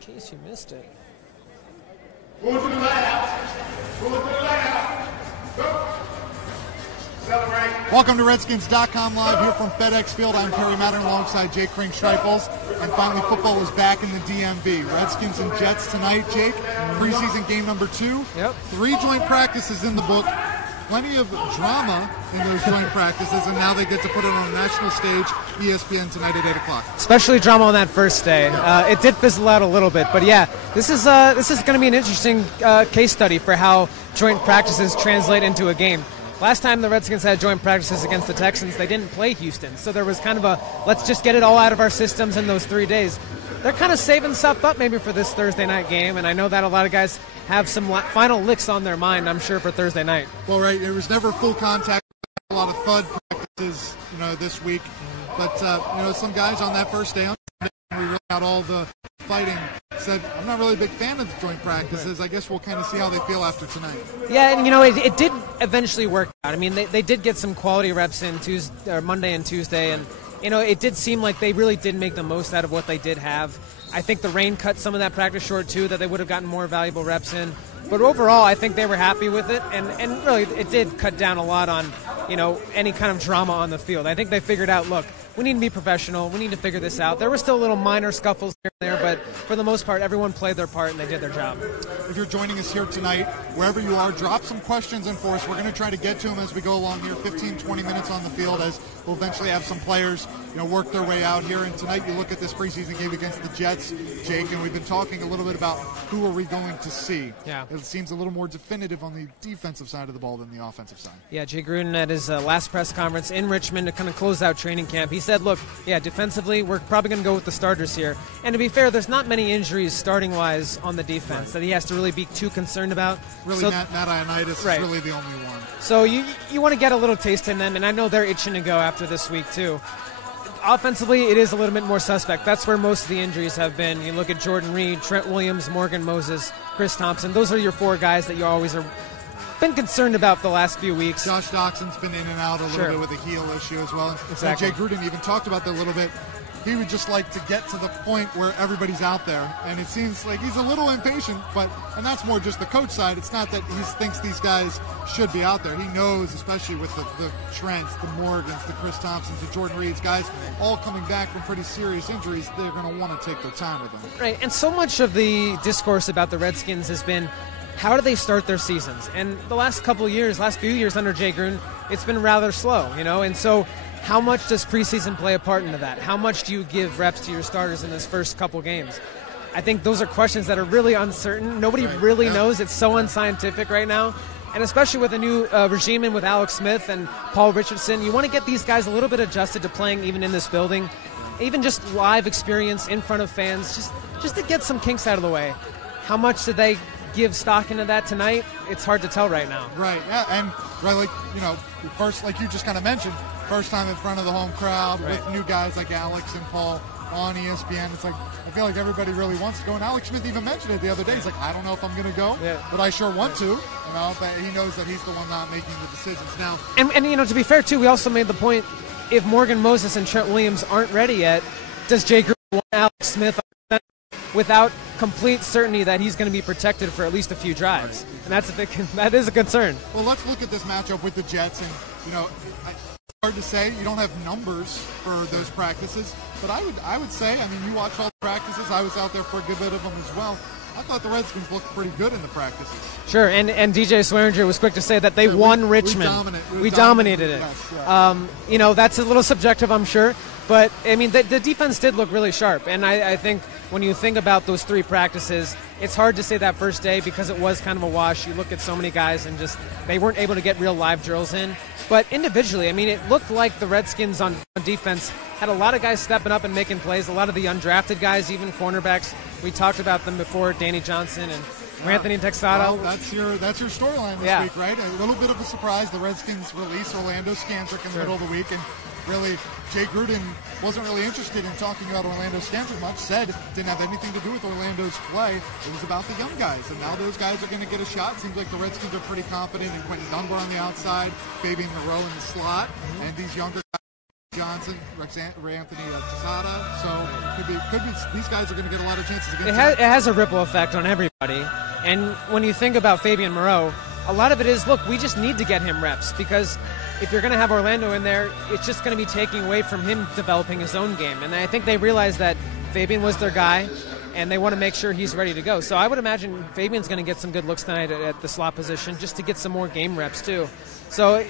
case you missed it. Move to the layout. Move to the layout. Go. Celebrate. Welcome to Redskins.com live here from FedExField. I'm Perry Mattern alongside Jake Crink-Streifels. And finally, football is back in the DMV. Redskins and Jets tonight, Jake. Preseason game number 2. Yep. 3 joint practices in the book. Plenty of drama in those joint practices, and now they get to put it on a national stage, ESPN tonight at 8 o'clock. Especially drama on that first day. It did fizzle out a little bit, but yeah, this is going to be an interesting case study for how joint practices translate into a game. Last time the Redskins had joint practices against the Texans, they didn't play Houston, so there was kind of a let's just get it all out of our systems in those 3 days. They're kind of saving stuff up maybe for this Thursday night game, and I know that a lot of guys have some final licks on their mind, I'm sure, for Thursday night. Well, right, it was never full contact, a lot of thud practices, this week. But, some guys on that first day, we really had all the fighting, said, I'm not really a big fan of the joint practices. I guess we'll kind of see how they feel after tonight. Yeah, and, it did eventually work out. I mean, they did get some quality reps in Monday and Tuesday, and it did seem like they really did make the most out of what they did have. I think the rain cut some of that practice short, too, that they would have gotten more valuable reps in. But overall, I think they were happy with it, and really it did cut down a lot on, any kind of drama on the field. I think they figured out, look, we need to be professional. We need to figure this out. There were still little minor scuffles here and there, but for the most part, everyone played their part and they did their job. If you're joining us here tonight, wherever you are, drop some questions in for us. We're going to try to get to them as we go along here, 15, 20 minutes on the field, as we'll eventually have some players, work their way out here. And tonight you look at this preseason game against the Jets, Jake, and we've been talking a little bit about who are we going to see. Yeah. It seems a little more definitive on the defensive side of the ball than the offensive side. Yeah, Jay Gruden at his last press conference in Richmond to kind of close out training camp, he said, look, defensively, we're probably going to go with the starters here. And to be fair, there's not many injuries starting-wise on the defense that he has to really be too concerned about. Really, Matt Ioannidis is really the only one. So you want to get a little taste in them, and I know they're itching to go after this week, too. Offensively, it is a little bit more suspect. That's where most of the injuries have been. You look at Jordan Reed, Trent Williams, Morgan Moses, Chris Thompson. Those are your 4 guys that you always are been concerned about the last few weeks. Josh Doxson's been in and out a little bit with a heel issue as well. Exactly. Jay Gruden even talked about that a little bit. He would just like to get to the point where everybody's out there, and it seems like he's a little impatient, and that's more just the coach side. It's not that he thinks these guys should be out there. He knows, especially with the Trents, the Morgans, the Chris Thompsons, the Jordan Reeds, guys all coming back from pretty serious injuries, they're going to want to take their time with them. Right, and so much of the discourse about the Redskins has been, how do they start their seasons? And the last few years under Jay Gruden, it's been rather slow, and so how much does preseason play a part into that? How much do you give reps to your starters in this first couple games? I think those are questions that are really uncertain. Nobody really knows. It's so unscientific right now. And especially with a new regime and with Alex Smith and Paul Richardson, you want to get these guys a little bit adjusted to playing even in this building, even just live experience in front of fans, just to get some kinks out of the way. How much did they give stock into that tonight? It's hard to tell right now. Right, yeah, and first, like you just kind of mentioned, first time in front of the home crowd with new guys like Alex and Paul on ESPN. It's like, I feel like everybody really wants to go, and Alex Smith even mentioned it the other day. He's like, I don't know if I'm going to go, but I sure want to, but he knows that he's the one not making the decisions now. And to be fair, too, we also made the point, if Morgan Moses and Trent Williams aren't ready yet, does Jay Gruden want Alex Smith without complete certainty that he's going to be protected for at least a few drives? And that is a concern. Well, let's look at this matchup with the Jets, and it's hard to say. You don't have numbers for those practices, but I would say, you watch all the practices. I was out there for a good bit of them as well. I thought the Redskins looked pretty good in the practices. Sure, and DJ Swearinger was quick to say that they won Richmond. We dominated it. Yes, that's a little subjective, I'm sure. But, the defense did look really sharp. And I think when you think about those 3 practices, it's hard to say that first day because it was kind of a wash. You look at so many guys and they weren't able to get real live drills in. But individually, it looked like the Redskins on defense had a lot of guys stepping up and making plays, a lot of the undrafted guys, even cornerbacks. We talked about them before, Danny Johnson and Anthony Texado. Well, that's your storyline this week, right? A little bit of a surprise. The Redskins released Orlando Scandrick in the middle of the week, and really, Jay Gruden wasn't really interested in talking about Orlando Scandrick much, said didn't have anything to do with Orlando's play. It was about the young guys, and now those guys are going to get a shot. Seems like the Redskins are pretty confident in Quentin Dunbar on the outside, Fabian Moreau in the slot, and these younger guys Johnson, Ray Anthony Tessada. So could be these guys are going to get a lot of chances against it has a ripple effect on everybody. And when you think about Fabian Moreau, a lot of it is, look, we just need to get him reps, because if you're going to have Orlando in there, it's just going to be taking away from him developing his own game. And I think they realize that Fabian was their guy, and they want to make sure he's ready to go. So I would imagine Fabian's going to get some good looks tonight at the slot position, just to get some more game reps too. So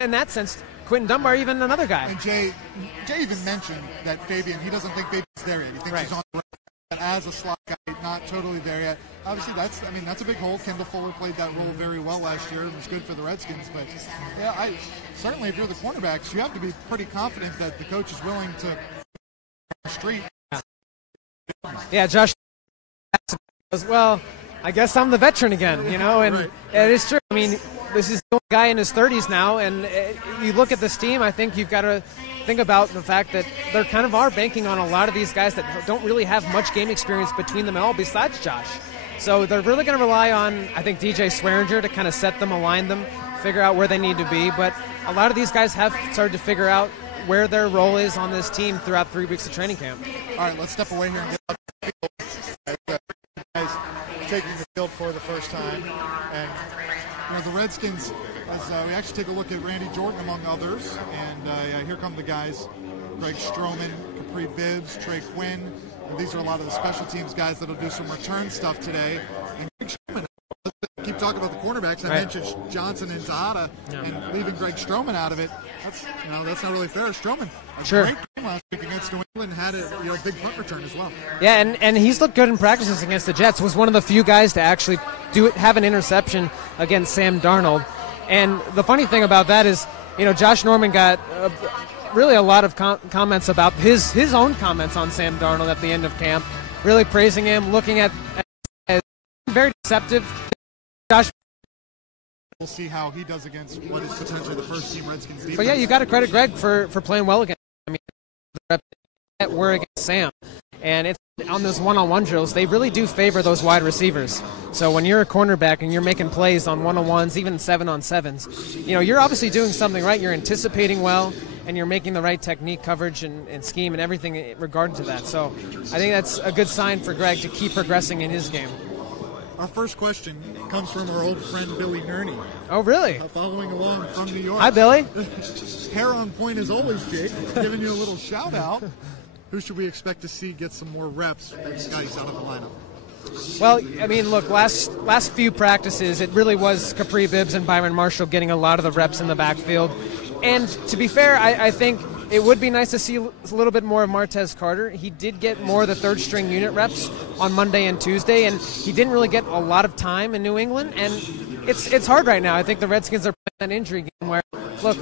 in that sense, Quentin Dunbar, even another guy. And Jay even mentioned that Fabian, he doesn't think Fabian's there yet. He thinks he's on the right as a slot guy, not totally there yet. Obviously, that's a big hole. Kendall Fuller played that role very well last year. It was good for the Redskins. But, yeah, certainly if you're the cornerbacks, you have to be pretty confident that the coach is willing to street. Yeah, Josh goes, well, I guess I'm the veteran again, and right. It is true. I mean, this is the guy in his 30s now, and you look at this team, I think you've got to think about the fact that they kind of are banking on a lot of these guys that don't really have much game experience between them at all besides Josh. So they're really going to rely on, I think, DJ Swearinger to kind of set them, align them, figure out where they need to be. But a lot of these guys have started to figure out where their role is on this team throughout 3 weeks of training camp. All right, let's step away here and get out the field. Guys taking the field for the first time. And the Redskins, as we actually take a look at Randy Jordan among others, and here come the guys, Greg Stroman, Capri Bibbs, Trey Quinn. And these are a lot of the special teams guys that will do some return stuff today. And Greg Stroman, let's keep talking about the cornerbacks. I mentioned Johnson and Tejada, and leaving Greg Stroman out of it. That's not really fair. Stroman, great game last week against New England, had a big punt return as well. Yeah, and he's looked good in practices against the Jets. Was one of the few guys to actually have an interception against Sam Darnold. And the funny thing about that is, Josh Norman got really a lot of comments about his own comments on Sam Darnold at the end of camp, really praising him, looking at very deceptive. Josh. We'll see how he does against what is potentially the first-team Redskins defense. But yeah, you got to credit Greg for playing well against. I mean, the reps that were against Sam, and it's on those one-on-one drills. They really do favor those wide receivers. So when you're a cornerback and you're making plays on one-on-ones, even 7-on-7s, you're obviously doing something right. You're anticipating well, and you're making the right technique, coverage, and scheme, and everything regarding to that. So I think that's a good sign for Greg to keep progressing in his game. Our first question comes from our old friend Billy Nerney. Oh, really? Following along from New York. Hi, Billy. Hair on point as always, Jake. Giving you a little shout-out. Who should we expect to see get some more reps as guys out of the lineup? Well, I mean, look, last few practices, it really was Capri Bibbs and Byron Marshall getting a lot of the reps in the backfield. And to be fair, I think it would be nice to see a little bit more of Martez Carter. He did get more of the third-string unit reps on Monday and Tuesday, and he didn't really get a lot of time in New England. And it's hard right now. I think the Redskins are playing an injury game where, look,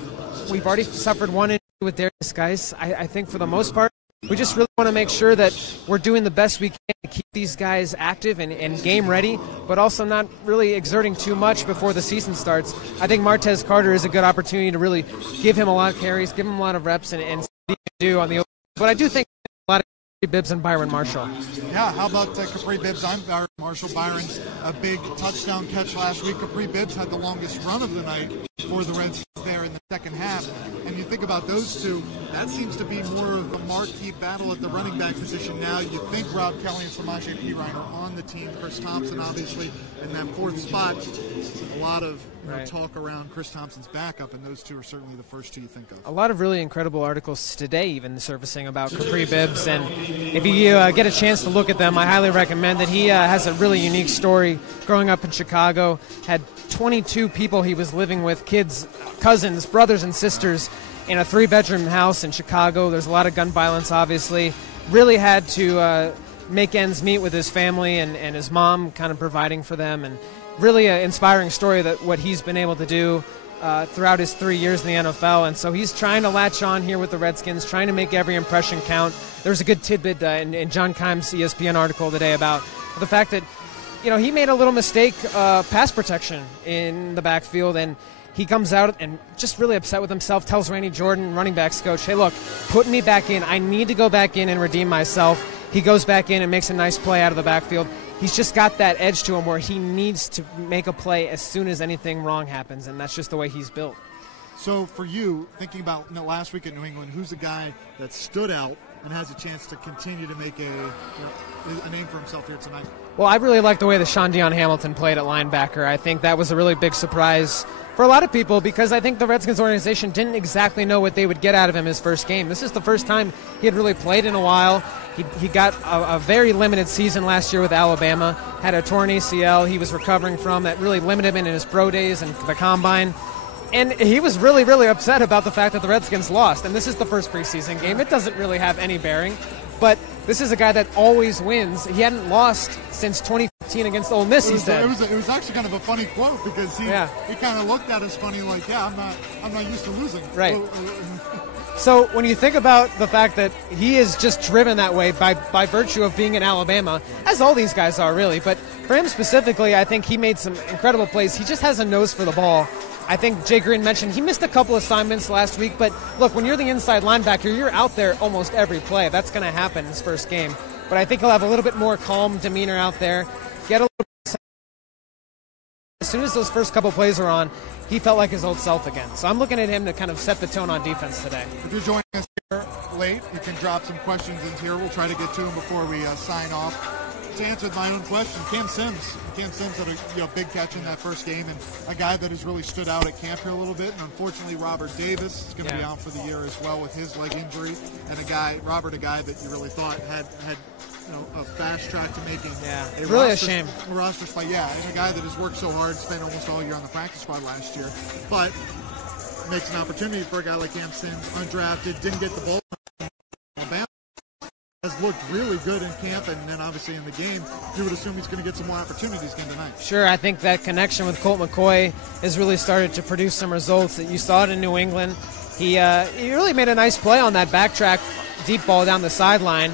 we've already suffered one injury with Darius Geis. I think for the most part, we just really want to make sure that we're doing the best we can to keep these guys active and game ready, but also not really exerting too much before the season starts. I think Martez Carter is a good opportunity to really give him a lot of carries, give him a lot of reps, and see what he can do on the open. But I do think a lot of Capri Bibbs and Byron Marshall. Yeah, how about Capri Bibbs? I'm Byron Marshall. Byron's a big touchdown catch last week. Capri Bibbs had the longest run of the night for the Redskins there in the second half. And you think about those two, that seems to be more of a marquee battle at the running back position now. You think Rob Kelly and Samaje Perine are on the team. Chris Thompson, obviously, in that fourth spot. A lot of talk around Chris Thompson's backup, and those two are certainly the first two you think of. A lot of really incredible articles today even surfacing about Capri Bibbs, and if you get a chance to look at them, I highly recommend it. He has a really unique story. Growing up in Chicago, had 22 people he was living with, kids, cousins, brothers and sisters, in a 3-bedroom house in Chicago. There's a lot of gun violence, obviously. Really had to make ends meet with his family and his mom kind of providing for them, and really an inspiring story that what he's been able to do throughout his 3 years in the NFL. And so he's trying to latch on here with the Redskins, trying to make every impression count. There's a good tidbit in John Keim's ESPN article today about the fact that he made a little mistake, pass protection in the backfield, and he comes out and just really upset with himself, tells Randy Jordan, running backs coach, hey, look, put me back in. I need to go back in and redeem myself. He goes back in and makes a nice play out of the backfield. He's just got that edge to him where he needs to make a play as soon as anything wrong happens, and that's just the way he's built. So for you, thinking about last week at New England, who's a guy that stood out and has a chance to continue to make a name for himself here tonight? Well, I really like the way that Sean Dion Hamilton played at linebacker. I think that was a really big surprise for a lot of people because I think the Redskins organization didn't exactly know what they would get out of him his first game. This is the first time he had really played in a while. He got a very limited season last year with Alabama, had a torn ACL he was recovering from that really limited him in his pro days and the combine. And he was really, really upset about the fact that the Redskins lost. And this is the first preseason game. It doesn't really have any bearing. But this is a guy that always wins. He hadn't lost since 2015 against Ole Miss, he said. It was actually kind of a funny quote because he kind of looked at us funny like, I'm not used to losing. Right. So when you think about the fact that he is just driven that way by virtue of being in Alabama, as all these guys are really, but for him specifically, I think he made some incredible plays. He just has a nose for the ball. I think Jay Green mentioned he missed a couple assignments last week, but look, when you're the inside linebacker, you're out there almost every play. That's going to happen in his first game. But I think he'll have a little bit more calm demeanor out there. Get a little bit. As soon as those first couple plays are on, he felt like his old self again. So I'm looking at him to kind of set the tone on defense today. If you're joining us here late, you can drop some questions in here. We'll try to get to them before we sign off. To answer my own question, Cam Sims had a big catch in that first game, and a guy that has really stood out at camp here a little bit. And unfortunately, Robert Davis is going to be out for the year as well with his leg injury. And a guy that you really thought had a fast track to making a shame. A roster spot, and a guy that has worked so hard, spent almost all year on the practice squad last year, but makes an opportunity for a guy like Cam Sims, undrafted, didn't get the ball. Alabama has looked really good in camp, and then obviously in the game, you would assume he's going to get some more opportunities again tonight. Sure, I think that connection with Colt McCoy has really started to produce some results. That you saw it in New England. He really made a nice play on that backtrack deep ball down the sideline.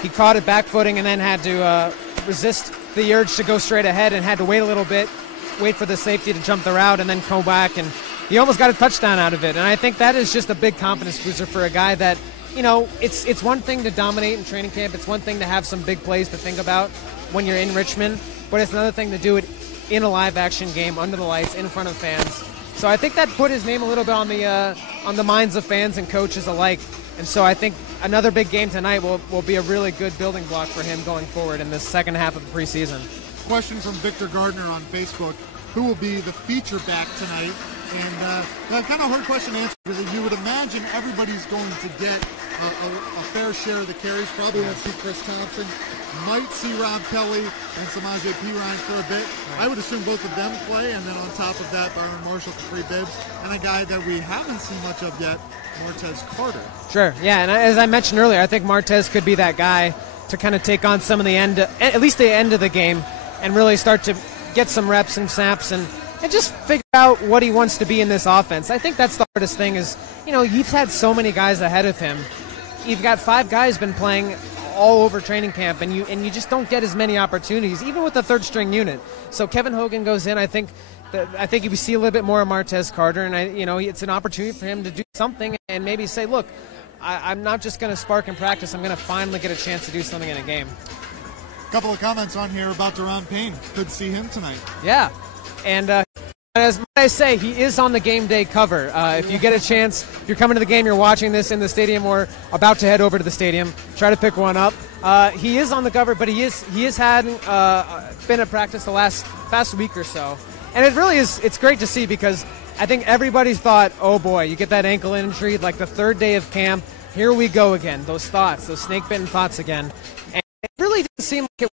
He caught it back footing and then had to resist the urge to go straight ahead and had to wait a little bit, wait for the safety to jump the route and then go back, and he almost got a touchdown out of it. And I think that is just a big confidence booster for a guy that, it's one thing to dominate in training camp. It's one thing to have some big plays to think about when you're in Richmond, but it's another thing to do it in a live action game under the lights in front of fans. So I think that put his name a little bit on the minds of fans and coaches alike. And so I think another big game tonight will be a really good building block for him going forward in the second half of the preseason. Question from Victor Gardner on Facebook. Who will be the feature back tonight? And that's kind of a hard question to answer because you would imagine everybody's going to get a fair share of the carries. Probably won't see Chris Thompson. Might see Rob Kelly and Samaje Perine for a bit. Right. I would assume both of them play, and then on top of that, Byron Marshall, Capri Bibbs, and a guy that we haven't seen much of yet, Martez Carter. Sure, yeah, and as I mentioned earlier, I think Martez could be that guy to kind of take on some of the at least the end of the game, and really start to get some reps and snaps and just figure out what he wants to be in this offense. I think that's the hardest thing is, you've had so many guys ahead of him. You've got 5 guys been playing all over training camp, and you just don't get as many opportunities, even with the third string unit. So Kevin Hogan goes in. I think you see a little bit more of Martez Carter, and it's an opportunity for him to do something and maybe say, look, I'm not just going to spark in practice. I'm going to finally get a chance to do something in a game. A couple of comments on here about Deron Payne. Could see him tonight. Yeah, and as I say, he is on the game day cover. If you get a chance, if you're coming to the game, you're watching this in the stadium or about to head over to the stadium, try to pick one up. He is on the cover, but he has had been at practice the past week or so. And it really is, it's great to see because I think everybody thought, oh boy, you get that ankle injury, like the third day of camp, here we go again, those snake-bitten thoughts again. And it really didn't seem like it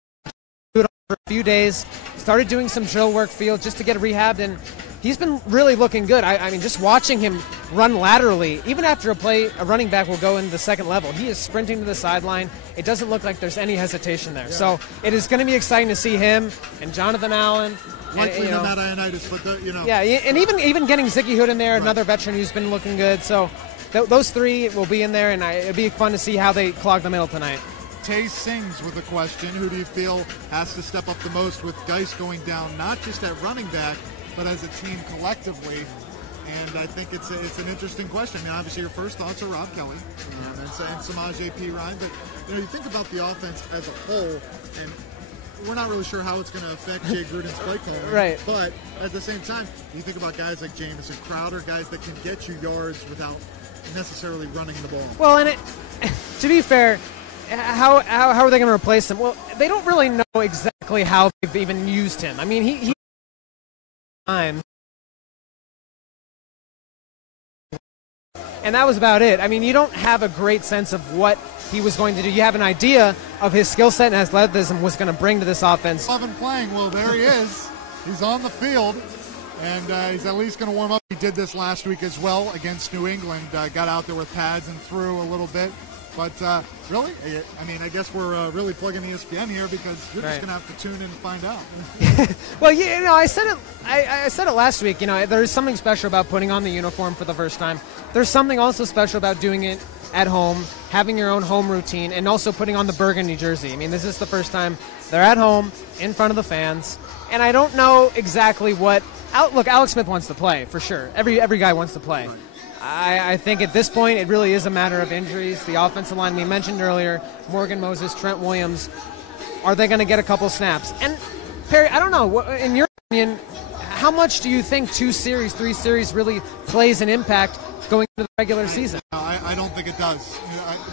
was for a few days. Started doing some drill work field just to get rehabbed, and he's been really looking good. I mean, just watching him run laterally, even after a play, a running back will go into the second level. He is sprinting to the sideline. It doesn't look like there's any hesitation there. Yeah. So it is going to be exciting to see him and Jonathan Allen. Likely not Ioannidis, but Yeah, and even getting Ziggy Hood in there, right. Another veteran who's been looking good. So those 3 will be in there, and it'll be fun to see how they clog the middle tonight. Tay Sings with a question. Who do you feel has to step up the most with Geis going down, not just at running back, but as a team collectively? And I think it's an interesting question. I mean, obviously your first thoughts are Rob Kelly and Samaje Perine, but you think about the offense as a whole, and we're not really sure how it's going to affect Jay Gruden's play calling. Right. But at the same time, you think about guys like Jamison Crowder, guys that can get you yards without necessarily running the ball. Well, and to be fair, how are they going to replace him? Well, they don't really know exactly how they've even used him. I mean, he time. And that was about it. I mean, you don't have a great sense of what he was going to do. You have an idea of his skill set and athleticism was going to bring to this offense. 11 playing. Well, there he is. He's on the field, and he's at least going to warm up. He did this last week as well against New England. Got out there with pads and threw a little bit. But really, I mean, I guess we're really plugging ESPN here because you're just going to have to tune in and find out. Well, you know, I said it. I said it last week. You know, there's something special about putting on the uniform for the first time. There's something also special about doing it at home, having your own home routine, and also putting on the burgundy jersey. I mean, this is the first time they're at home in front of the fans, and I don't know exactly what. Look, Alex Smith wants to play for sure. Every guy wants to play. I think at this point it really is a matter of injuries. The offensive line we mentioned earlier, Morgan Moses, Trent Williams, are they going to get a couple snaps? And Perry, I don't know, in your opinion, how much do you think 2 series, 3 series really plays an impact going into the regular season? I don't think it does.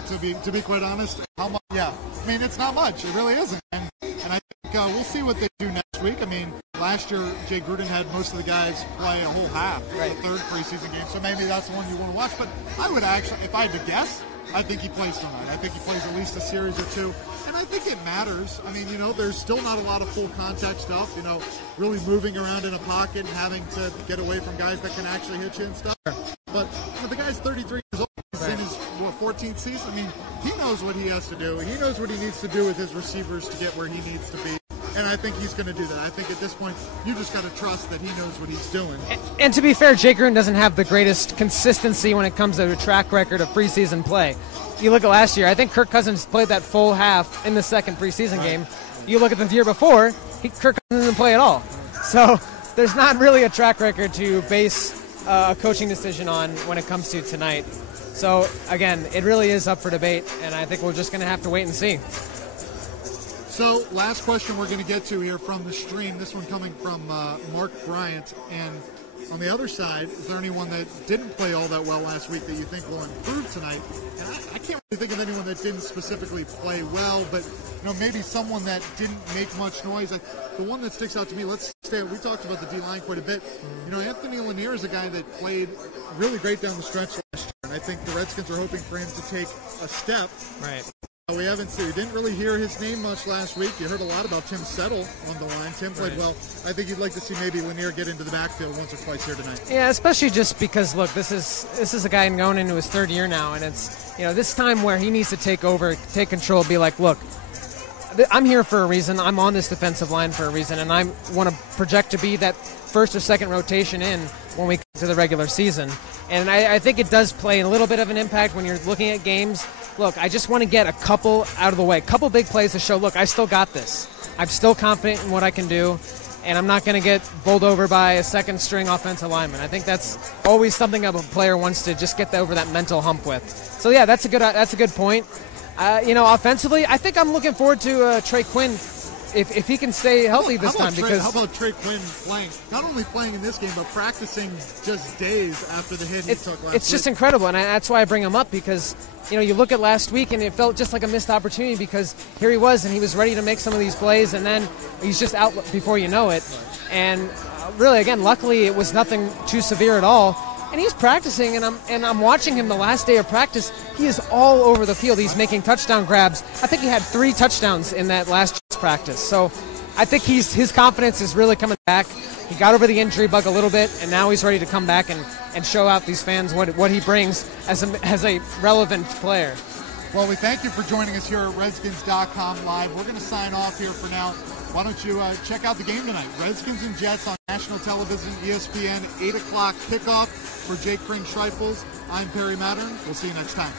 To be quite honest, how much? Yeah, I mean it's not much. It really isn't. And I think we'll see what they do next week. I mean, last year Jay Gruden had most of the guys play a whole half, right, the third preseason game. So maybe that's the one you want to watch. But I would actually, if I had to guess, I think he plays tonight. I think he plays at least a series or 2. And I think it matters. I mean, you know, there's still not a lot of full contact stuff, you know, really moving around in a pocket and having to get away from guys that can actually hit you and stuff. But you know, the guy's 33 years old. He's in his 14th season. I mean, he knows what he has to do. He knows what he needs to do with his receivers to get where he needs to be. And I think he's going to do that. I think at this point, you just got to trust that he knows what he's doing. And to be fair, Jay Gruden doesn't have the greatest consistency when it comes to a track record of preseason play. You look at last year, I think Kirk Cousins played that full half in the second preseason game. You look at the year before, Kirk Cousins didn't play at all. So there's not really a track record to base a coaching decision on when it comes to tonight. So, again, it really is up for debate, and I think we're just going to have to wait and see. So, last question we're going to get to here from the stream, this one coming from Mark Bryant. And on the other side, is there anyone that didn't play all that well last week that you think will improve tonight? And I can't really think of anyone that didn't specifically play well, but you know, maybe someone that didn't make much noise. The one that sticks out to me, we talked about the D-line quite a bit. You know, Anthony Lanier is a guy that played really great down the stretch last year, and I think the Redskins are hoping for him to take a step. Right. We didn't really hear his name much last week. You heard a lot about Tim Settle on the line. Tim played well. I think you'd like to see maybe Lanier get into the backfield once or twice here tonight. Yeah, especially just because, look, this is a guy going into his 3rd year now, and it's, you know, this time where he needs to take over, take control, be like, look, I'm here for a reason. I'm on this defensive line for a reason, and I want to project to be that 1st or 2nd rotation in when we come to the regular season. And I think it does play a little bit of an impact when you're looking at games. Look, I just want to get a couple out of the way, a couple big plays to show, look, I still got this. I'm still confident in what I can do, and I'm not going to get bowled over by a 2nd-string offensive lineman. I think that's always something a player wants to just get over that mental hump with. So, yeah, that's a good point. You know, offensively, I think I'm looking forward to Trey Quinn if he can stay healthy this time. How about Trey Quinn playing, not only playing in this game, but practicing just days after the hit he took last week? It's just incredible, and that's why I bring him up, because, you know, you look at last week and it felt just like a missed opportunity, because here he was and he was ready to make some of these plays, and then he's just out before you know it. And really, again, luckily it was nothing too severe at all. And he's practicing, and I'm watching him the last day of practice. He is all over the field. He's making touchdown grabs. I think he had 3 touchdowns in that last practice. So I think his confidence is really coming back. He got over the injury bug a little bit, and now he's ready to come back and show out these fans what he brings as a relevant player. Well, we thank you for joining us here at Redskins.com Live. We're going to sign off here for now. Why don't you check out the game tonight? Redskins and Jets on national television, ESPN, 8 o'clock kickoff for Jake Kring-Schreifels. I'm Perry Mattern. We'll see you next time.